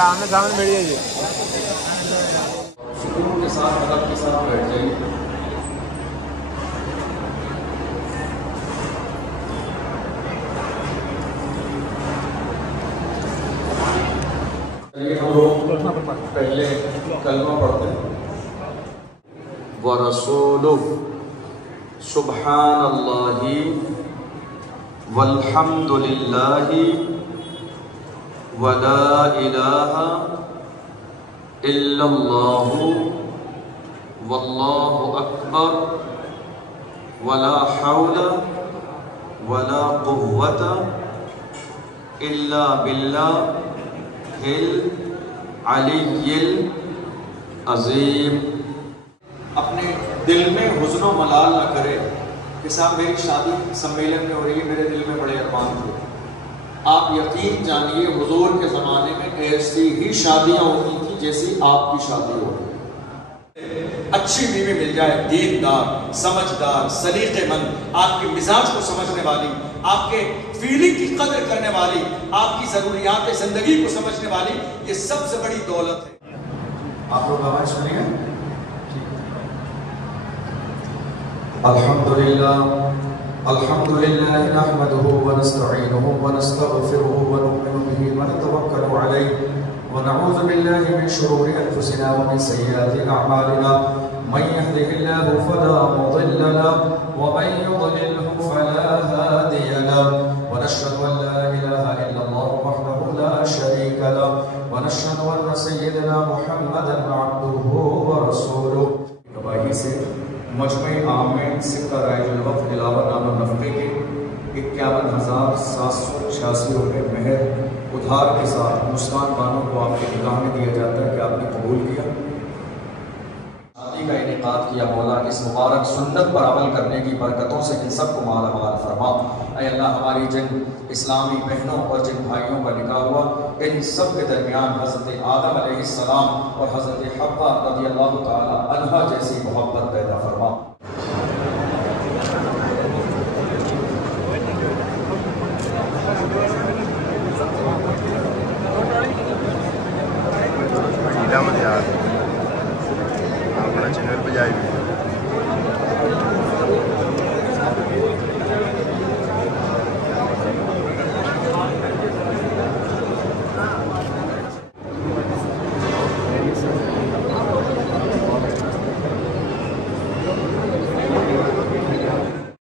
आमने सामने बैठ जाइए। सुकून के साथ अदब के साथ बैठ जाइए। हम लोग पहले कलमा पढ़ते हैं। व रसूलुहु सुब्हानल्लाहि वल्हम्दुलिल्लाहि वला इलाहा इल्लल्लाहु वल्लाहु अकबर वला हौला वला कुव्वता इल्ला बिल्लाहिल अलिय्यिल अज़ीम। अपने दिल में हुज़्न व मलाल न करे कि साहब मेरी शादी सम्मेलन में हो रही है, मेरे दिल में बड़े अरमान थे। आप यकीन जानिए हुजूर के ज़माने में ऐसी ही शादियाँ होती थी जैसी आपकी शादी हो रही। अच्छी बीवी मिल जाए, दीनदार, समझदार, सलीक़ेमंद, आपके मिजाज को समझने वाली, आपके फीलिंग की कदर करने वाली, आपकी ज़रूरियात ज़िंदगी को समझने वाली, ये सबसे बड़ी दौलत है। आप लोग आवाज़ सुनिए। अल्हम्दुलिल्लाह अल्हम्दुलिल्लाह नहमदुहु व नस्तईनुहुहु व नस्तगफिरुहु व नु'मिनु बिही व नतवक्कलु अलैहि व नऊज़ु बिल्लाहि मिन शुरूरि अनफुसिना व मिन सय्यिआति अअमालिना मन यहदिहिल्लाहु फला मुदिल्ल लहु व मन युद्लिल्हु फला हादिय लहु व नशहदु अन ला इलाहा इल्लल्लाहु वहदहु ला शरीका लहु व नशहदु अन्न सय्यिदना मुहम्मदन अब्दुहु व रसूलुहु। गवाही से मजमे आम में सिक्का राइजुल वक्त इलावा नाम नफ़े के 51,786 रुपये मेहर उधार के साथ मुस्कान बानो को आपके निगाह में दिया जाता है कि आपने कबूल किया। शादी का इनेकाद किया। मौला इस मुबारक सुन्नत पर अमल करने की बरकतों से इन सबको माला माल फरमा। ऐ अल्लाह हमारी जिन इस्लामी बहनों और जिन भाइयों का निकाह हुआ, इन सब के दरमियान हज़रत आदम अलैहिस्सलाम और हज़रत हव्वा रज़ियल्लाहु ताला अन्हा जैसी मोहब्बत पैदा फरमा। अपना चैनल पर जाए।